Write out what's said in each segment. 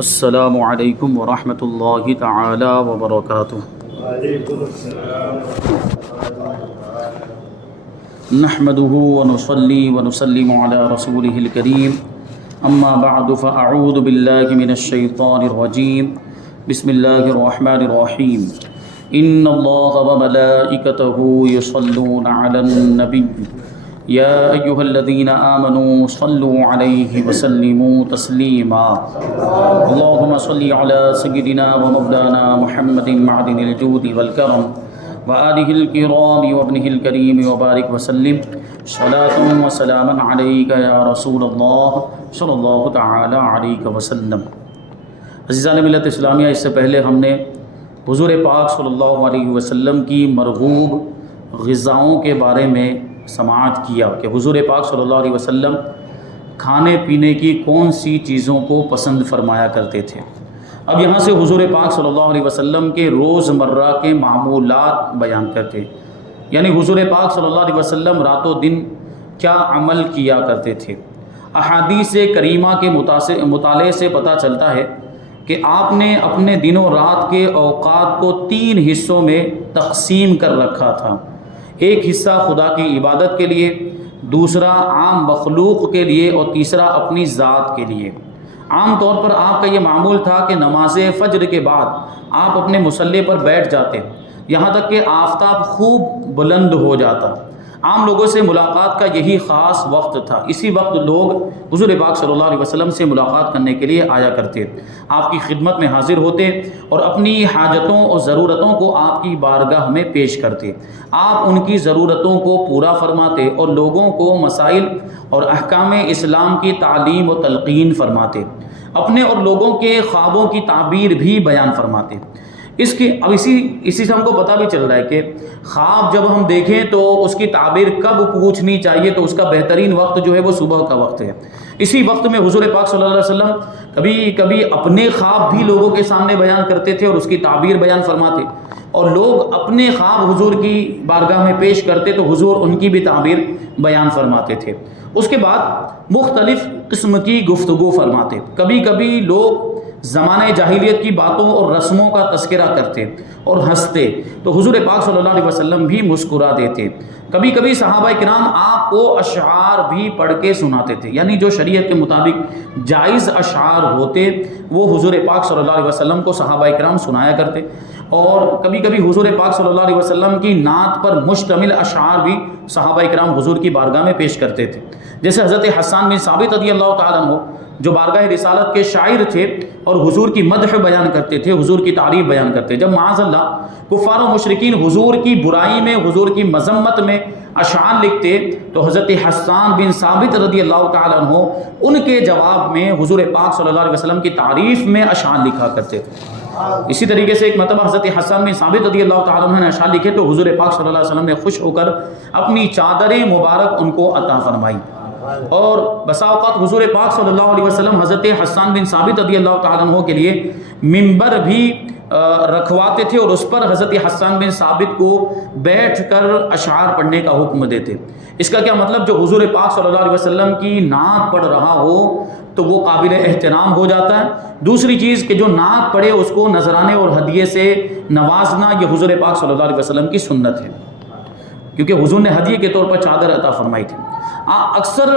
السلام علیکم ورحمۃ اللہ تعالی وبرکاتہ۔ وعلیکم السلام نحمده ونصلي ونسلم على رسوله الكريم اما بعد فاعوذ بالله من الشيطان الرجيم بسم الله الرحمن الرحيم ان الله وملائكته يصلون على النبي يا ايها الذين امنوا صلوا عليه وسلموا تسليما اللهم صل على سيدنا ومولانا محمد معدن الجود والكرم وآله الكرام وابنه الكريم وبارك وسلم صلاة وسلاما عليك يا رسول الله صلی اللہ تعالی علیہ وسلم۔ عزیزان ملت اسلامیہ، اس سے پہلے ہم نے حضور پاک صلی اللہ علیہ وسلم کی مرغوب غذاؤں کے بارے میں سماعت کیا کہ حضور پاک صلی اللہ علیہ وسلم کھانے پینے کی کون سی چیزوں کو پسند فرمایا کرتے تھے۔ اب یہاں سے حضور پاک صلی اللہ علیہ وسلم کے روزمرہ کے معمولات بیان کرتے، یعنی حضور پاک صلی اللہ علیہ وسلم رات و دن کیا عمل کیا کرتے تھے۔ احادیث کریمہ کے مطالعے سے پتہ چلتا ہے کہ آپ نے اپنے دن و رات کے اوقات کو 3 حصوں میں تقسیم کر رکھا تھا۔ ایک حصہ خدا کی عبادت کے لیے، دوسرا عام مخلوق کے لیے، اور تیسرا اپنی ذات کے لیے۔ عام طور پر آپ کا یہ معمول تھا کہ نماز فجر کے بعد آپ اپنے مصلی پر بیٹھ جاتے یہاں تک کہ آفتاب خوب بلند ہو جاتا۔ عام لوگوں سے ملاقات کا یہی خاص وقت تھا، اسی وقت لوگ حضور پاک صلی اللہ علیہ وسلم سے ملاقات کرنے کے لیے آیا کرتے، آپ کی خدمت میں حاضر ہوتے اور اپنی حاجتوں اور ضرورتوں کو آپ کی بارگاہ میں پیش کرتے۔ آپ ان کی ضرورتوں کو پورا فرماتے اور لوگوں کو مسائل اور احکام اسلام کی تعلیم و تلقین فرماتے، اپنے اور لوگوں کے خوابوں کی تعبیر بھی بیان فرماتے۔ اسی سے ہم کو پتہ بھی چل رہا ہے کہ خواب جب ہم دیکھیں تو اس کی تعبیر کب پوچھنی چاہیے، تو اس کا بہترین وقت جو ہے وہ صبح کا وقت ہے۔ اسی وقت میں حضور پاک صلی اللہ علیہ وسلم کبھی کبھی اپنے خواب بھی لوگوں کے سامنے بیان کرتے تھے اور اس کی تعبیر بیان فرماتے، اور لوگ اپنے خواب حضور کی بارگاہ میں پیش کرتے تو حضور ان کی بھی تعبیر بیان فرماتے تھے۔ اس کے بعد مختلف قسم کی گفتگو فرماتے۔ کبھی کبھی لوگ زمانہ جاہلیت کی باتوں اور رسموں کا تذکرہ کرتے اور ہنستے تو حضور پاک صلی اللہ علیہ وسلم بھی مسکرا دیتے۔ کبھی کبھی صحابہ کرام آپ کو اشعار بھی پڑھ کے سناتے تھے، یعنی جو شریعت کے مطابق جائز اشعار ہوتے وہ حضور پاک صلی اللہ علیہ وسلم کو صحابہ کرام سنایا کرتے، اور کبھی کبھی حضور پاک صلی اللہ علیہ وسلم کی نعت پر مشتمل اشعار بھی صحابہ کرام حضور کی بارگاہ میں پیش کرتے تھے۔ جیسے حضرت حسان بن ثابت رضی اللہ تعالیٰ عنہ جو بارگاہ رسالت کے شاعر تھے اور حضور کی مدح بیان کرتے تھے، حضور کی تعریف بیان کرتے، جب معاذ اللہ کفار و مشرکین حضور کی برائی میں، حضور کی مذمت میں اشعار لکھتے تو حضرت حسان بن ثابت رضی اللہ تعالیٰ عنہ ان کے جواب میں حضور پاک صلی اللہ علیہ وسلم کی تعریف میں اشعار لکھا کرتے تھے۔ اسی طریقے سے ایک مرتبہ حضرت حسان بن ثابت رضی اللہ تعالیٰ عنہ نے اشعار لکھے تو حضور پاک صلی اللہ علیہ وسلم نے خوش ہو کر اپنی چادر مبارک ان کو عطا فرمائی، اور بسا اوقات حضور پاک صلی اللہ علیہ وسلم حضرت حسان بن ثابت رضی اللہ تعالیٰ عنہ کے لیے منبر بھی رکھواتے تھے اور اس پر حضرت حسان بن ثابت کو بیٹھ کر اشعار پڑھنے کا حکم دیتے۔ اس کا کیا مطلب، جو حضور پاک صلی اللہ علیہ وسلم کی نعت پڑھ رہا ہو تو وہ قابل احترام ہو جاتا ہے۔ دوسری چیز کہ جو نعت پڑھے اس کو نذرانے اور ہدیے سے نوازنا، یہ حضور پاک صلی اللہ علیہ وسلم کی سنت ہے، کیونکہ حضور نے ہدیے کے طور پر چادر عطا فرمائی تھی۔ اکثر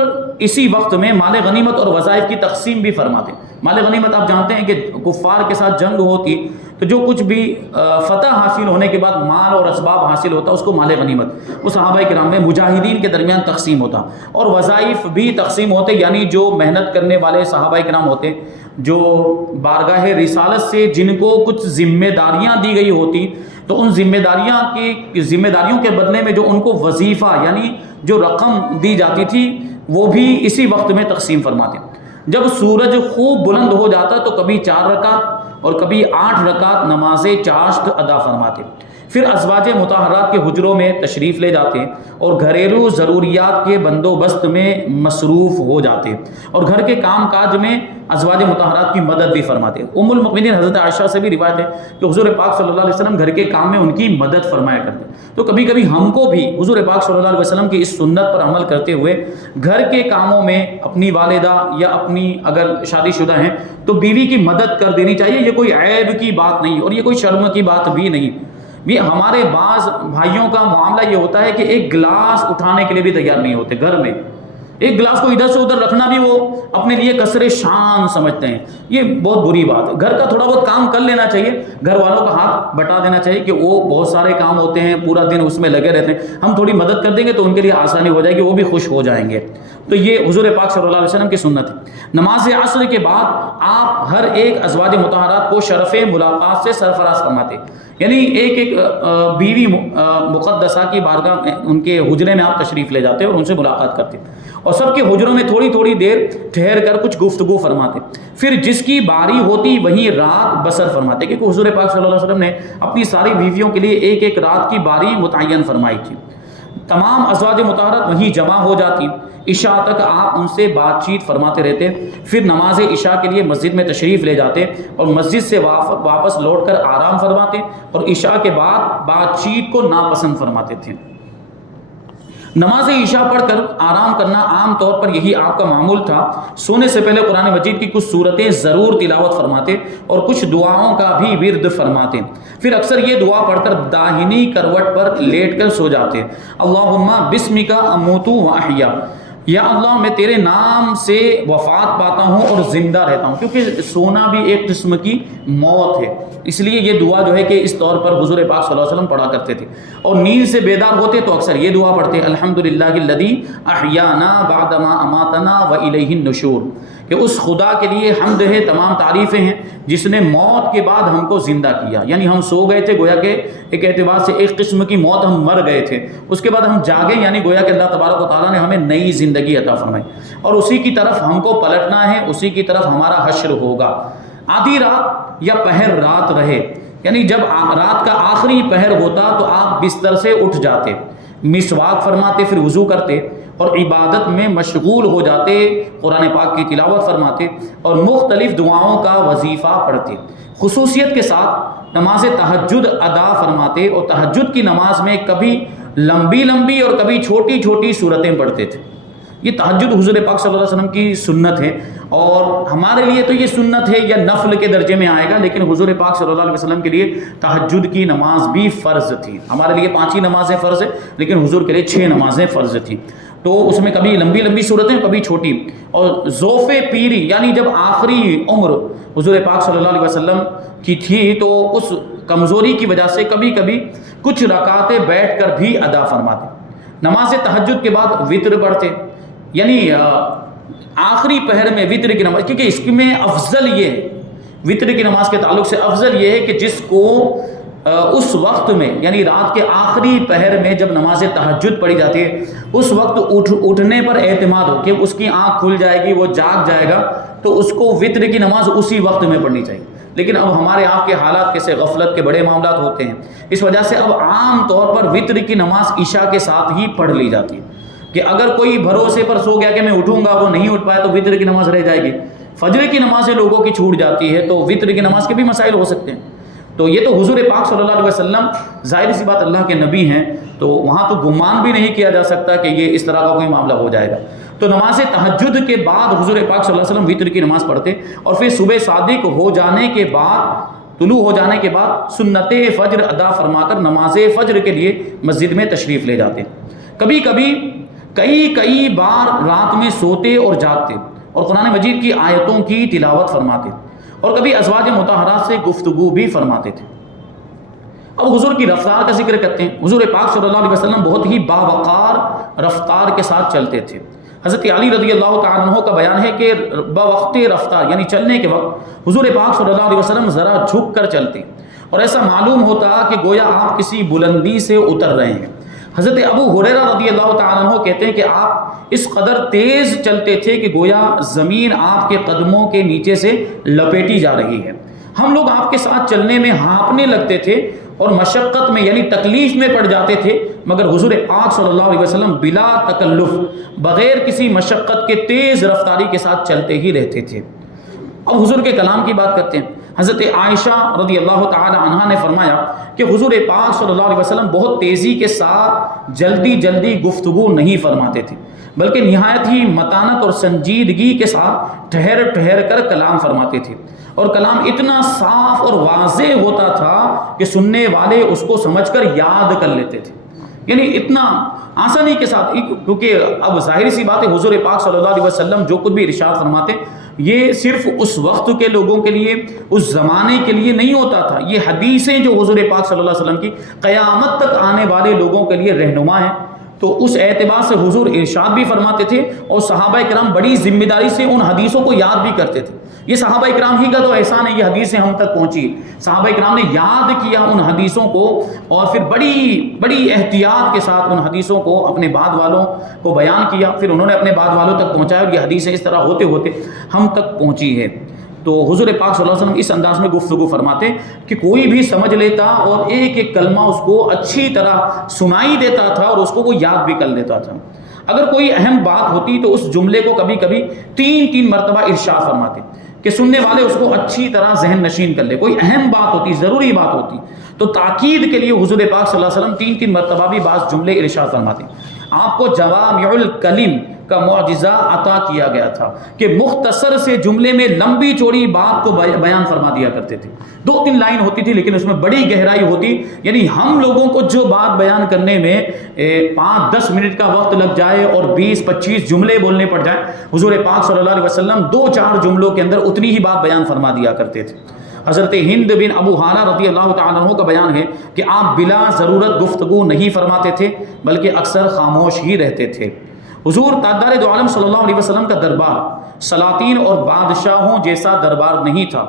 اسی وقت میں مال غنیمت اور وظائف کی تقسیم بھی فرماتے۔ مال غنیمت آپ جانتے ہیں کہ کفار کے ساتھ جنگ ہوتی تو جو کچھ بھی فتح حاصل ہونے کے بعد مال اور اسباب حاصل ہوتا اس کو مال غنیمت وہ صحابہ کرام میں مجاہدین کے درمیان تقسیم ہوتا، اور وظائف بھی تقسیم ہوتے، یعنی جو محنت کرنے والے صحابہ کرام ہوتے، جو بارگاہ رسالت سے جن کو کچھ ذمہ داریاں دی گئی ہوتی تو ان ذمہ داریوں کے بدلے میں جو ان کو وظیفہ یعنی جو رقم دی جاتی تھی وہ بھی اسی وقت میں تقسیم فرماتے۔ جب سورج خوب بلند ہو جاتا تو کبھی 4 رکعت اور کبھی 8 رکعت نماز چاشت ادا فرماتے، پھر ازواج مطہرات کے حجروں میں تشریف لے جاتے ہیں اور گھریلو ضروریات کے بندوبست میں مصروف ہو جاتے ہیں اور گھر کے کام کاج میں ازواج مطہرات کی مدد بھی فرماتے ہیں۔ ام المؤمنین حضرت عائشہ سے بھی روایت ہے کہ حضور پاک صلی اللہ علیہ وسلم گھر کے کام میں ان کی مدد فرمایا کرتے ہیں۔ تو کبھی کبھی ہم کو بھی حضور پاک صلی اللہ علیہ وسلم کی اس سنت پر عمل کرتے ہوئے گھر کے کاموں میں اپنی والدہ یا اپنی اگر شادی شدہ ہیں تو بیوی کی مدد کر دینی چاہیے۔ یہ کوئی عیب کی بات نہیں اور یہ کوئی شرم کی بات بھی نہیں۔ بھی ہمارے بعض بھائیوں کا معاملہ یہ ہوتا ہے کہ ایک گلاس اٹھانے کے لیے بھی تیار نہیں ہوتے، گھر میں ایک گلاس کو ادھر سے ادھر رکھنا بھی وہ اپنے لیے کسر شان سمجھتے ہیں۔ یہ بہت بری بات ہے۔ گھر کا تھوڑا بہت کام کر لینا چاہیے، گھر والوں کا ہاتھ بٹا دینا چاہیے کہ وہ بہت سارے کام ہوتے ہیں، پورا دن اس میں لگے رہتے ہیں، ہم تھوڑی مدد کر دیں گے تو ان کے لیے آسانی ہو جائے گی، وہ بھی خوش ہو جائیں گے۔ تو یہ حضور پاک صلی اللہ علیہ وسلم کی سنت ہے۔ نماز عصر کے بعد آپ ہر ایک ازواج مطہرات کو شرف ملاقات سے سرفراز فرماتے، یعنی ایک ایک بیوی مقدسہ کی بارگاہ میں ان کے حجرے میں آپ تشریف لے جاتے اور ان سے ملاقات کرتے اور سب کے حجروں میں تھوڑی تھوڑی دیر ٹھہر کر کچھ گفتگو فرماتے، پھر جس کی باری ہوتی وہیں رات بسر فرماتے، کیونکہ حضور پاک صلی اللہ علیہ وسلم نے اپنی ساری بیویوں کے لیے ایک ایک رات کی باری متعین فرمائی تھی۔ تمام ازواج مطہرات وہیں جمع ہو جاتی، عشاء تک آپ ان سے بات چیت فرماتے رہتے، پھر نماز عشاء کے لیے مسجد میں تشریف لے جاتے اور مسجد سے واپس لوٹ کر آرام فرماتے اور عشاء کے بعد بات چیت کو ناپسند فرماتے تھے۔ نماز عشاء پڑھ کر آرام کرنا عام طور پر یہی آپ کا معمول تھا۔ سونے سے پہلے قرآن مجید کی کچھ صورتیں ضرور تلاوت فرماتے اور کچھ دعاؤں کا بھی ورد فرماتے، پھر اکثر یہ دعا پڑھ کر داہنی کروٹ پر لیٹ کر سو جاتے، اللہم بسمک اموت و احیا، یا اللہ میں تیرے نام سے وفات پاتا ہوں اور زندہ رہتا ہوں، کیونکہ سونا بھی ایک قسم کی موت ہے، اس لیے یہ دعا جو ہے کہ اس طور پر حضور پاک صلی اللہ علیہ وسلم پڑھا کرتے تھے۔ اور نیند سے بیدار ہوتے تو اکثر یہ دعا پڑھتے، الحمدللہ الذی احیانا بعد ما اماتنا والیہ النشور، کہ اس خدا کے لیے حمد ہے، تمام تعریفیں ہیں جس نے موت کے بعد ہم کو زندہ کیا، یعنی ہم سو گئے تھے، گویا کہ ایک اعتبار سے ایک قسم کی موت، ہم مر گئے تھے، اس کے بعد ہم جاگے، یعنی گویا کہ اللہ تبارک و تعالیٰ نے ہمیں نئی زندگی عطا فرمائی اور اسی کی طرف ہم کو پلٹنا ہے، اسی کی طرف ہمارا حشر ہوگا۔ آدھی رات یا پہر رات رہے، یعنی جب رات کا آخری پہر ہوتا تو آپ بستر سے اٹھ جاتے، مسواک فرماتے، پھر وضو کرتے اور عبادت میں مشغول ہو جاتے، قرآن پاک کی تلاوت فرماتے اور مختلف دعاؤں کا وظیفہ پڑھتے، خصوصیت کے ساتھ نماز تہجد ادا فرماتے اور تہجد کی نماز میں کبھی لمبی لمبی اور کبھی چھوٹی چھوٹی صورتیں پڑھتے تھے۔ یہ تہجد حضور پاک صلی اللہ علیہ وسلم کی سنت ہے اور ہمارے لیے تو یہ سنت ہے یا نفل کے درجے میں آئے گا، لیکن حضور پاک صلی اللہ علیہ وسلم کے لیے تہجد کی نماز بھی فرض تھی۔ ہمارے لیے 5 ہی نمازیں فرض ہیں، لیکن حضور کے لیے 6 نمازیں فرض تھیں، تو اس میں کبھی لمبی لمبی صورتیں کبھی چھوٹی۔ اور ذوف پیری یعنی جب آخری عمر حضور پاک صلی اللہ علیہ وسلم کی تھی تو اس کمزوری کی وجہ سے کبھی کبھی کچھ رکعتیں بیٹھ کر بھی ادا فرماتے۔ نماز تہجد کے بعد وطر پڑھتے، یعنی آخری پہر میں وطر کی نماز، کیونکہ اس میں افضل یہ ہے، وطر کی نماز کے تعلق سے افضل یہ ہے کہ جس کو اس وقت میں یعنی رات کے آخری پہر میں جب نماز تہجد پڑھی جاتی ہے اس وقت اٹھنے پر اعتماد ہو کہ اس کی آنکھ کھل جائے گی، وہ جاگ جائے گا، تو اس کو وطر کی نماز اسی وقت میں پڑھنی چاہیے۔ لیکن اب ہمارے آپ کے حالات کیسے غفلت کے بڑے معاملات ہوتے ہیں، اس وجہ سے اب عام طور پر وطر کی نماز عشاء کے ساتھ ہی پڑھ لی جاتی ہے، کہ اگر کوئی بھروسے پر سو گیا کہ میں اٹھوں گا، وہ نہیں اٹھ پایا تو وطر کی نماز رہ جائے گی۔ فجر کی نمازیں لوگوں کی چھوٹ جاتی ہے تو وطر کی نماز کے بھی مسائل ہو سکتے ہیں۔ تو یہ تو حضور پاک صلی اللہ علیہ وسلم ظاہر سی بات اللہ کے نبی ہیں، تو وہاں تو گمان بھی نہیں کیا جا سکتا کہ یہ اس طرح کا کوئی معاملہ ہو جائے گا۔ تو نماز تہجد کے بعد حضور پاک صلی اللہ علیہ وسلم وطر کی نماز پڑھتے اور پھر صبح صادق ہو جانے کے بعد، طلوع ہو جانے کے بعد سنت فجر ادا فرما کر نماز فجر کے لیے مسجد میں تشریف لے جاتے۔ کبھی کبھی کئی بار رات میں سوتے اور جاگتے اور قرآن مجید کی آیتوں کی تلاوت فرماتے اور کبھی ازواج مطہرات سے گفتگو بھی فرماتے تھے۔ اب حضور کی رفتار کا ذکر کرتے ہیں۔ حضور پاک صلی اللہ علیہ وسلم بہت ہی باوقار رفتار کے ساتھ چلتے تھے۔ حضرت علی رضی اللہ تعالیٰ عنہ کا بیان ہے کہ بوقت رفتار یعنی چلنے کے وقت حضور پاک صلی اللہ علیہ وسلم ذرا جھک کر چلتے اور ایسا معلوم ہوتا کہ گویا آپ کسی بلندی سے اتر رہے ہیں۔ حضرت ابو ہریرہ رضی اللہ تعالیٰ عنہ کہتے ہیں کہ آپ اس قدر تیز چلتے تھے کہ گویا زمین آپ کے قدموں کے نیچے سے لپیٹی جا رہی ہے۔ ہم لوگ آپ کے ساتھ چلنے میں ہانپنے لگتے تھے اور مشقت میں یعنی تکلیف میں پڑ جاتے تھے، مگر حضور پاک صلی اللہ علیہ وسلم بلا تکلف، بغیر کسی مشقت کے تیز رفتاری کے ساتھ چلتے ہی رہتے تھے۔ اب حضور کے کلام کی بات کرتے ہیں۔ حضرت عائشہ رضی اللہ تعالی عنہا نے فرمایا کہ حضور پاک صلی اللہ علیہ وسلم بہت تیزی کے ساتھ جلدی جلدی گفتگو نہیں فرماتے تھے، بلکہ نہایت ہی متانت اور سنجیدگی کے ساتھ ٹھہر ٹھہر کر کلام فرماتے تھے، اور کلام اتنا صاف اور واضح ہوتا تھا کہ سننے والے اس کو سمجھ کر یاد کر لیتے تھے، یعنی اتنا آسانی کے ساتھ، کیونکہ اب ظاہر سی بات ہے حضور پاک صلی اللہ علیہ وسلم جو کچھ بھی ارشاد فرماتے یہ صرف اس وقت کے لوگوں کے لیے، اس زمانے کے لیے نہیں ہوتا تھا، یہ حدیثیں جو حضور پاک صلی اللہ علیہ وسلم کی قیامت تک آنے والے لوگوں کے لیے رہنما ہیں۔ تو اس اعتبار سے حضور ارشاد بھی فرماتے تھے، اور صحابہ کرام بڑی ذمہ داری سے ان حدیثوں کو یاد بھی کرتے تھے۔ یہ صحابہ کرام ہی کا تو احسان ہے، یہ حدیثیں ہم تک پہنچی، صحابہ کرام نے یاد کیا ان حدیثوں کو، اور پھر بڑی احتیاط کے ساتھ ان حدیثوں کو اپنے بعد والوں کو بیان کیا، پھر انہوں نے اپنے بعد والوں تک پہنچایا، اور یہ حدیثیں اس طرح ہوتے ہوتے ہم تک پہنچی ہے۔ تو حضور پاک صلی اللہ علیہ وسلم اس انداز میں گفتگو فرماتے کہ کوئی بھی سمجھ لیتا اور ایک ایک کلمہ اس کو اچھی طرح سنائی دیتا تھا، اور اس کو وہ یاد بھی کر لیتا تھا۔ اگر کوئی اہم بات ہوتی تو اس جملے کو کبھی کبھی 3 مرتبہ ارشاد فرماتے کہ سننے والے اس کو اچھی طرح ذہن نشین کر لے۔ کوئی اہم بات ہوتی، ضروری بات ہوتی، تو تاکید کے لیے حضور پاک صلی اللہ علیہ وسلم 3 مرتبہ بھی بعض جملے ارشاد فرماتے۔ آپ کو جوامع الکلم کا معجزہ عطا کیا گیا تھا کہ مختصر سے جملے میں لمبی چوڑی بات کو بیان فرما دیا کرتے تھے۔ 2-3 لائن ہوتی تھی لیکن اس میں بڑی گہرائی ہوتی، یعنی ہم لوگوں کو جو بات بیان کرنے میں 5-10 منٹ کا وقت لگ جائے اور 20-25 جملے بولنے پڑ جائیں، حضور پاک صلی اللہ علیہ وسلم 2-4 جملوں کے اندر اتنی ہی بات بیان فرما دیا کرتے تھے۔ حضرت ہند بن ابو حالہ رضی اللہ تعالیٰ عنہ کا بیان ہے کہ آپ بلا ضرورت گفتگو نہیں فرماتے تھے، بلکہ اکثر خاموش ہی رہتے تھے۔ حضور تاجدار دو عالم صلی اللہ علیہ وسلم کا دربار سلاطین اور بادشاہوں جیسا دربار نہیں تھا۔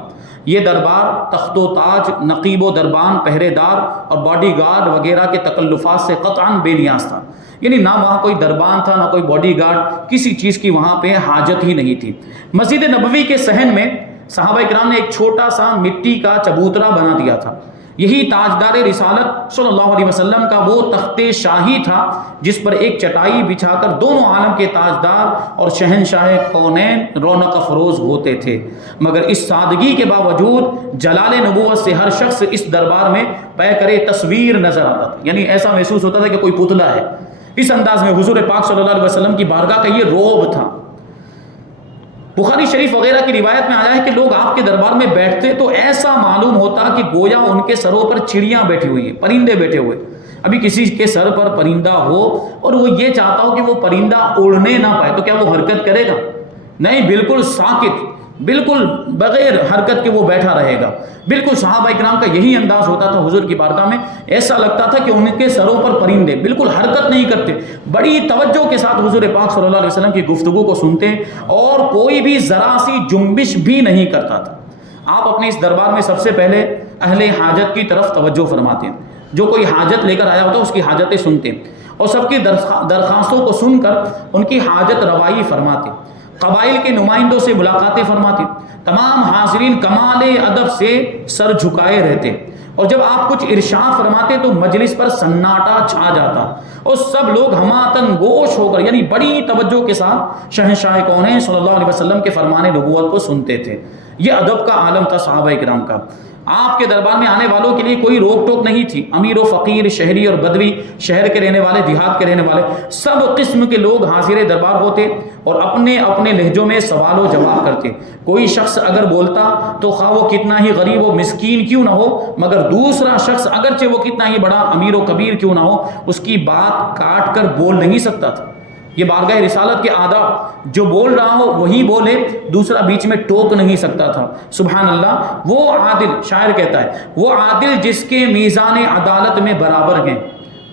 یہ دربار تخت و تاج، نقیب و دربان، پہرے دار اور باڈی گارڈ وغیرہ کے تکلفات سے قطعاً بے نیاز تھا، یعنی نہ وہاں کوئی دربان تھا، نہ کوئی باڈی گارڈ، کسی چیز کی وہاں پہ حاجت ہی نہیں تھی۔ مسجد نبوی کے صحن میں صحابہ کرام نے ایک چھوٹا سا مٹی کا چبوترا بنا دیا تھا۔ یہی تاجدار رسالت صلی اللہ علیہ وسلم کا وہ تخت شاہی تھا جس پر ایک چٹائی بچھا کر دونوں عالم کے تاجدار اور شہنشاہ کونین رونق افروز ہوتے تھے، مگر اس سادگی کے باوجود جلال نبوت سے ہر شخص اس دربار میں پیکر تصویر نظر آتا تھا، یعنی ایسا محسوس ہوتا تھا کہ کوئی پتلا ہے۔ اس انداز میں حضور پاک صلی اللہ علیہ وسلم کی بارگاہ کا یہ روب تھا۔ بخاری شریف وغیرہ کی روایت میں آیا ہے کہ لوگ آپ کے دربار میں بیٹھتے تو ایسا معلوم ہوتا کہ گویا ان کے سروں پر چڑیاں بیٹھی ہوئی ہیں، پرندے بیٹھے ہوئے۔ ابھی کسی کے سر پر پرندہ ہو اور وہ یہ چاہتا ہو کہ وہ پرندہ اڑنے نہ پائے تو کیا وہ حرکت کرے گا؟ نہیں، بالکل ساکت، بالکل بغیر حرکت کے وہ بیٹھا رہے گا۔ بالکل صحابہ کرام کا یہی انداز ہوتا تھا حضور کی بارگاہ میں، ایسا لگتا تھا کہ ان کے سروں پر پرندے بالکل حرکت نہیں کرتے، بڑی توجہ کے ساتھ حضور پاک صلی اللہ علیہ وسلم کی گفتگو کو سنتے اور کوئی بھی ذرا سی جنبش بھی نہیں کرتا تھا۔ آپ اپنے اس دربار میں سب سے پہلے اہل حاجت کی طرف توجہ فرماتے ہیں، جو کوئی حاجت لے کر آیا ہوتا ہے اس کی حاجتیں سنتے ہیں اور سب کی درخواستوں کو سن کر ان کی حاجت روائی فرماتے، قبائل کے نمائندوں سے ملاقاتیں فرماتے، تمام حاضرین کمال ادب سے سر جھکائے رہتے، اور جب آپ کچھ ارشاد فرماتے تو مجلس پر سناٹا چھا جاتا اور سب لوگ ہماتن گوش ہو کر یعنی بڑی توجہ کے ساتھ شہنشاہ کونین صلی اللہ علیہ وسلم کے فرمان نبوت کو سنتے تھے۔ یہ ادب کا عالم تھا صحابہ کرام کا۔ آپ کے دربار میں آنے والوں کے لیے کوئی روک ٹوک نہیں تھی، امیر و فقیر، شہری اور بدوی، شہر کے رہنے والے، دیہات کے رہنے والے، سب قسم کے لوگ حاضر دربار ہوتے اور اپنے اپنے لہجوں میں سوال و جواب کرتے۔ کوئی شخص اگر بولتا تو خواہ وہ کتنا ہی غریب و مسکین کیوں نہ ہو، مگر دوسرا شخص اگرچہ وہ کتنا ہی بڑا امیر و کبیر کیوں نہ ہو، اس کی بات کاٹ کر بول نہیں سکتا تھا۔ یہ بارگاہ رسالت کے آداب، جو بول رہا ہو وہی بولے، دوسرا بیچ میں ٹوک نہیں سکتا تھا۔ سبحان اللہ، وہ عادل، شاعر کہتا ہے، وہ عادل جس کے میزان عدالت میں برابر ہیں،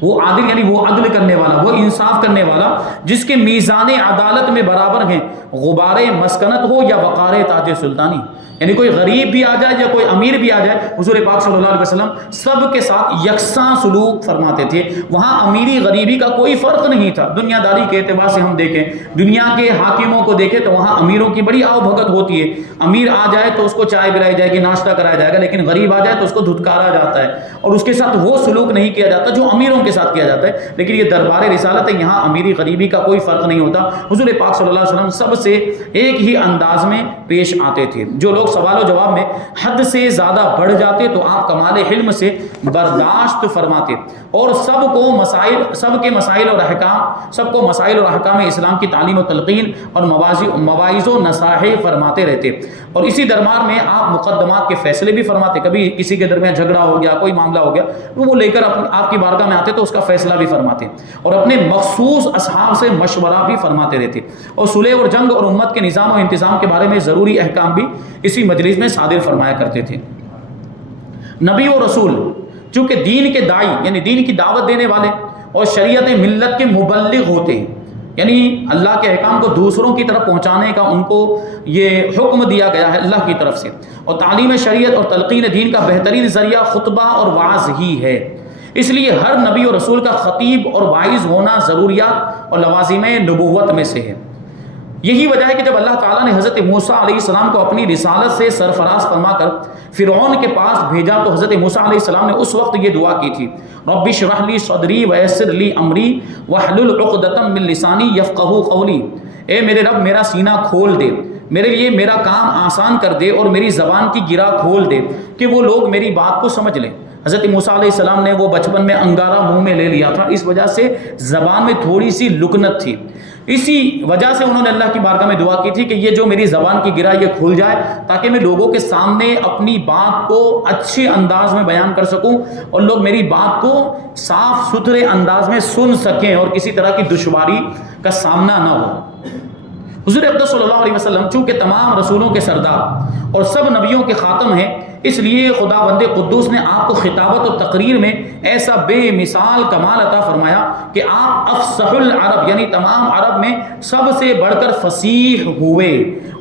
وہ عادل یعنی وہ عدل کرنے والا، وہ انصاف کرنے والا جس کے میزان عدالت میں برابر ہیں، غبار مسکنت ہو یا وقار تاج سلطانی، یعنی کوئی غریب بھی آ جائے یا کوئی امیر بھی آ جائے، حضور پاک صلی اللہ علیہ وسلم سب کے ساتھ یکساں سلوک فرماتے تھے۔ وہاں امیری غریبی کا کوئی فرق نہیں تھا۔ دنیا داری کے اعتبار سے ہم دیکھیں، دنیا کے حاکموں کو دیکھیں تو وہاں امیروں کی بڑی آؤ بھگت ہوتی ہے۔ امیر آ جائے تو اس کو چائے پلائی جائے گی، ناشتہ کرایا جائے گا، لیکن غریب آ جائے تو اس کو دھتکارا جاتا ہے اور اس کے ساتھ وہ سلوک نہیں کیا جاتا جو امیروں کے ساتھ کیا جاتا ہے۔ لیکن یہ دربار رسالت ہے، یہاں امیری غریبی کا کوئی فرق نہیں ہوتا۔ حضور پاک صلی اللہ علیہ وسلم سب سے ایک ہی انداز میں پیش آتے تھے۔ جو لوگ سوال و جواب میں حد سے زیادہ بڑھ جاتے تو آپ کمال حلم سے برداشت فرماتے اور سب کو مسائل اور احکام اسلام کی تعلیم و تلقین اور مواعظ و نصائح فرماتے رہتے، اور اسی دربار میں آپ مقدمات کے فیصلے بھی فرماتے۔ کبھی کسی کے درمیان جھگڑا ہو گیا، کوئی معاملہ ہو گیا تو وہ لے کر آپ کی بارگاہ میں آتے تو اس کا فیصلہ بھی فرماتے، اور اپنے مخصوص اصحاب سے مشورہ بھی فرماتے رہتے، اور صلح اور جنگ اور امت کے نظام و انتظام کے بارے میں ضروری احکام بھی اسی مجلس میں صادر فرمایا کرتے تھے۔ نبی و رسول چونکہ دین کے داعی یعنی دین کی دعوت دینے والے اور شریعت ملت کے مبلغ ہوتے ہیں، یعنی اللہ کے احکام کو دوسروں کی طرف پہنچانے کا ان کو یہ حکم دیا گیا ہے اللہ کی طرف سے، اور تعلیم شریعت اور تلقین دین کا بہترین ذریعہ خطبہ اور وعظ ہی ہے۔ اس لیے ہر نبی و رسول کا خطیب اور واعظ ہونا ضروریات اور لوازم نبوت میں سے ہے۔ یہی وجہ ہے کہ جب اللہ تعالیٰ نے حضرت موسیٰ علیہ السلام کو اپنی رسالت سے سرفراز فرما کر فرعون کے پاس بھیجا تو حضرت موسیٰ علیہ السلام نے اس وقت یہ دعا کی تھی، رب اشرح لی صدری ویسر لی امری واحلل عقدۃ من لسانی یفقہوا قولی، اے میرے رب میرا سینہ کھول دے، میرے لیے میرا کام آسان کر دے اور میری زبان کی گرہ کھول دے کہ وہ لوگ میری بات کو سمجھ لیں۔ حضرت موسیٰ علیہ السلام نے وہ بچپن میں انگارہ منہ میں لے لیا تھا، اس وجہ سے زبان میں تھوڑی سی لکنت تھی، اسی وجہ سے انہوں نے اللہ کی بارگاہ میں دعا کی تھی کہ یہ جو میری زبان کی گرہ یہ کھل جائے تاکہ میں لوگوں کے سامنے اپنی بات کو اچھے انداز میں بیان کر سکوں اور لوگ میری بات کو صاف ستھرے انداز میں سن سکیں اور کسی طرح کی دشواری کا سامنا نہ ہو۔ حضور اقدس صلی اللہ علیہ وسلم چونکہ تمام رسولوں کے سردار اور سب نبیوں کے خاتم ہیں، اس لیے خداوند قدوس نے آپ کو خطابت اور تقریر میں ایسا بے مثال کمال عطا فرمایا کہ آپ افصح العرب یعنی تمام عرب میں سب سے بڑھ کر فصیح ہوئے،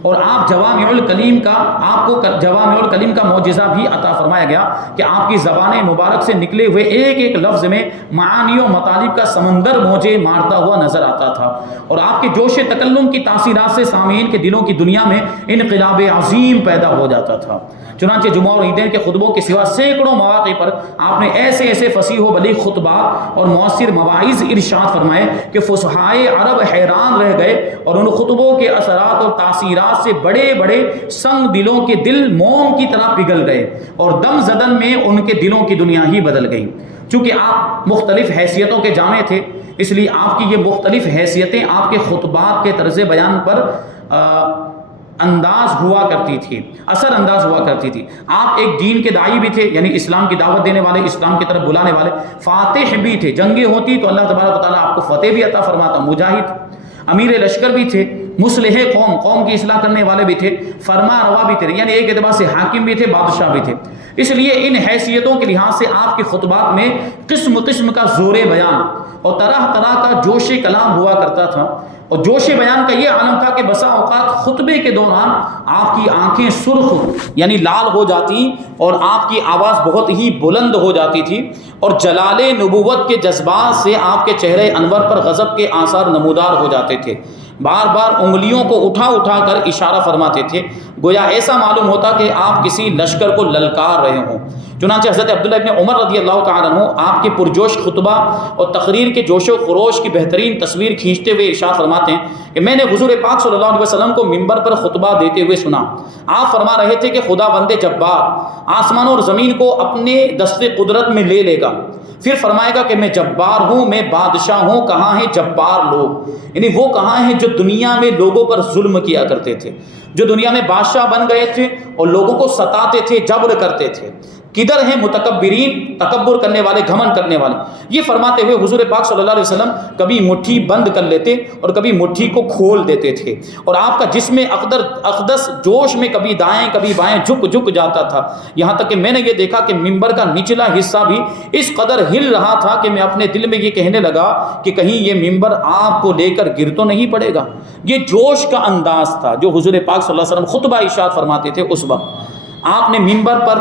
اور آپ جوامع الکلیم کا معجزہ بھی عطا فرمایا گیا کہ آپ کی زبان مبارک سے نکلے ہوئے ایک ایک لفظ میں معانی و مطالب کا سمندر موجے مارتا ہوا نظر آتا تھا، اور آپ کے جوش تکلم کی تاثیرات سے سامعین کے دلوں کی دنیا میں انقلاب عظیم پیدا ہو جاتا تھا۔ چنانچہ جمعہ اور عیدین کے خطبوں کے سوا سینکڑوں مواقع پر آپ نے ایسے فصیح و بلیغ خطبات اور مؤثر مواعظ ارشاد فرمائے کہ فصحائے عرب حیران رہ گئے، اور ان خطبوں کے اثرات اور تاثیرات سے بڑے بڑے سنگ دلوں کے دل موم کی طرح پگھل گئے اور دم زدن میں ان کے دلوں کی دنیا ہی بدل گئی۔ چونکہ آپ مختلف حیثیتوں کے جامع تھے، اس لیے آپ کی یہ مختلف حیثیتیں آپ کے خطبات کے طرز بیان پر انداز ہوا کرتی تھی، اثر انداز ہوا کرتی تھی۔ آپ ایک دین کے داعی بھی تھے، یعنی اسلام کی دعوت دینے والے، اسلام کی طرف بلانے والے، فاتح بھی تھے، جنگیں ہوتی تو اللہ تبارک و تعالیٰ آپ کو فتح بھی عطا فرماتا، مجاہد، امیر لشکر بھی تھے، مصلح قوم کی اصلاح کرنے والے بھی تھے، فرما روا بھی تھے، یعنی ایک اعتبار سے حاکم بھی تھے، بادشاہ بھی تھے۔ اس لیے ان حیثیتوں کے لحاظ سے آپ کے خطبات میں قسم قسم کا زور بیان اور طرح طرح کا جوش کلام ہوا کرتا تھا، اور جوش بیان کا یہ عالم تھا کہ بسا اوقات خطبے کے دوران آپ کی آنکھیں سرخ یعنی لال ہو جاتی اور آپ کی آواز بہت ہی بلند ہو جاتی تھی، اور جلال نبوت کے جذبات سے آپ کے چہرے انور پر غضب کے آثار نمودار ہو جاتے تھے۔ بار بار انگلیوں کو اٹھا کر اشارہ فرماتے تھے، گویا ایسا معلوم ہوتا کہ آپ کسی لشکر کو للکار رہے ہوں۔ چنانچہ حضرت عبداللہ ابن عمر رضی اللہ تعالیٰ عنہ آپ کے پرجوش خطبہ اور تقریر کے جوش و خروش کی بہترین تصویر کھینچتے ہوئے ارشاد فرماتے ہیں کہ میں نے حضور پاک صلی اللہ علیہ وسلم کو منبر پر خطبہ دیتے ہوئے سنا۔ آپ فرما رہے تھے کہ خدا بند جبار آسمانوں اور زمین کو اپنے دست قدرت میں لے لے گا، پھر فرمائے گا کہ میں جبار ہوں، میں بادشاہ ہوں، کہاں ہیں جبار لوگ، یعنی وہ کہاں ہیں جو دنیا میں لوگوں پر ظلم کیا کرتے تھے، جو دنیا میں بادشاہ بن گئے تھے اور لوگوں کو ستاتے تھے، جبر کرتے تھے، کدھر ہیں متکبرین، تکبر کرنے والے، گھمنڈ کرنے والے۔ یہ فرماتے ہوئے حضور پاک صلی اللہ علیہ وسلم کبھی مٹھی بند کر لیتے اور کبھی مٹھی کو کھول دیتے تھے، اور آپ کا جسم اقدس جوش میں کبھی دائیں کبھی بائیں جھک جاتا تھا، یہاں تک کہ میں نے یہ دیکھا کہ منبر کا نچلا حصہ بھی اس قدر ہل رہا تھا کہ میں اپنے دل میں یہ کہنے لگا کہ کہیں یہ منبر آپ کو لے کر گر تو نہیں پڑے گا۔ یہ جوش کا انداز تھا جو حضور پاک صلی اللہ علیہ وسلم خطبہ ارشاد فرماتے تھے اس وقت۔ آپ نے منبر پر،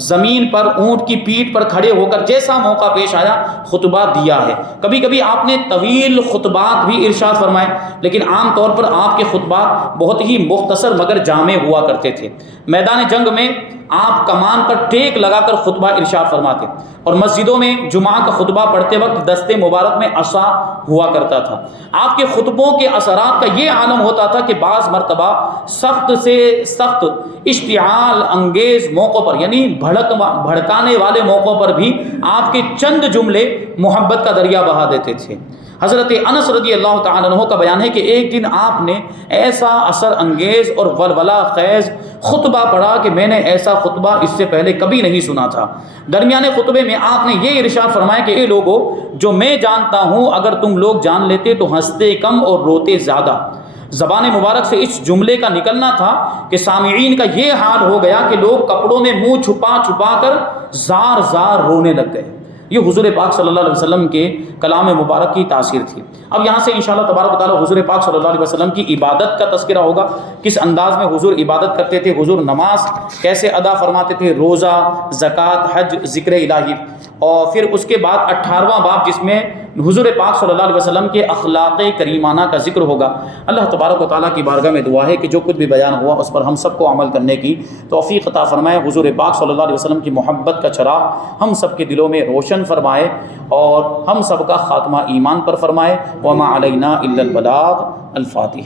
زمین پر، اونٹ کی پیٹھ پر کھڑے ہو کر جیسا موقع پیش آیا خطبہ دیا ہے۔ کبھی کبھی آپ نے طویل خطبات بھی ارشاد فرمائے، لیکن عام طور پر آپ کے خطبات بہت ہی مختصر مگر جامع ہوا کرتے تھے۔ میدان جنگ میں آپ کمان پر ٹیک لگا کر خطبہ ارشاد فرماتے، اور مسجدوں میں جمعہ کا خطبہ پڑھتے وقت دست مبارک میں عصا ہوا کرتا تھا۔ آپ کے خطبوں کے اثرات کا یہ عالم ہوتا تھا کہ بعض مرتبہ سخت سے سخت اشتعال انگیز موقعوں پر، یعنی بھڑکانے والے موقعوں پر بھی آپ کے چند جملے محبت کا دریا بہا دیتے تھے۔ حضرت انس رضی اللہ تعالیٰ عنہ کا بیان ہے کہ ایک دن آپ نے ایسا اثر انگیز اور ولولہ خیز خطبہ پڑھا کہ میں نے ایسا خطبہ اس سے پہلے کبھی نہیں سنا تھا۔ درمیان خطبے میں آپ نے یہ ارشاد فرمایا کہ اے لوگو، جو میں جانتا ہوں اگر تم لوگ جان لیتے تو ہنستے کم اور روتے زیادہ۔ زبان مبارک سے اس جملے کا نکلنا تھا کہ سامعین کا یہ حال ہو گیا کہ لوگ کپڑوں میں منہ چھپا چھپا کر زار زار رونے لگ گئے۔ یہ حضور پاک صلی اللہ علیہ وسلم کے کلام مبارک کی تاثیر تھی۔ اب یہاں سے انشاءاللہ تبارک و تعالیٰ حضور پاک صلی اللہ علیہ وسلم کی عبادت کا تذکرہ ہوگا، کس انداز میں حضور عبادت کرتے تھے، حضور نماز کیسے ادا فرماتے تھے، روزہ، زکوٰۃ، حج، ذکر الہی، اور پھر اس کے بعد 18واں باب جس میں حضور پاک صلی اللہ علیہ وسلم کے اخلاق کریمانہ کا ذکر ہوگا۔ اللہ تبارک و تعالیٰ کی بارگاہ میں دعا ہے کہ جو کچھ بھی بیان ہوا اس پر ہم سب کو عمل کرنے کی توفیق عطا فرمائے۔ حضور پاک صلی اللہ علیہ وسلم کی محبت کا چراغ ہم سب کے دلوں میں روشن فرمائے اور ہم سب کا خاتمہ ایمان پر فرمائے۔ وما علینا الا البلاغ۔ الفاتحہ۔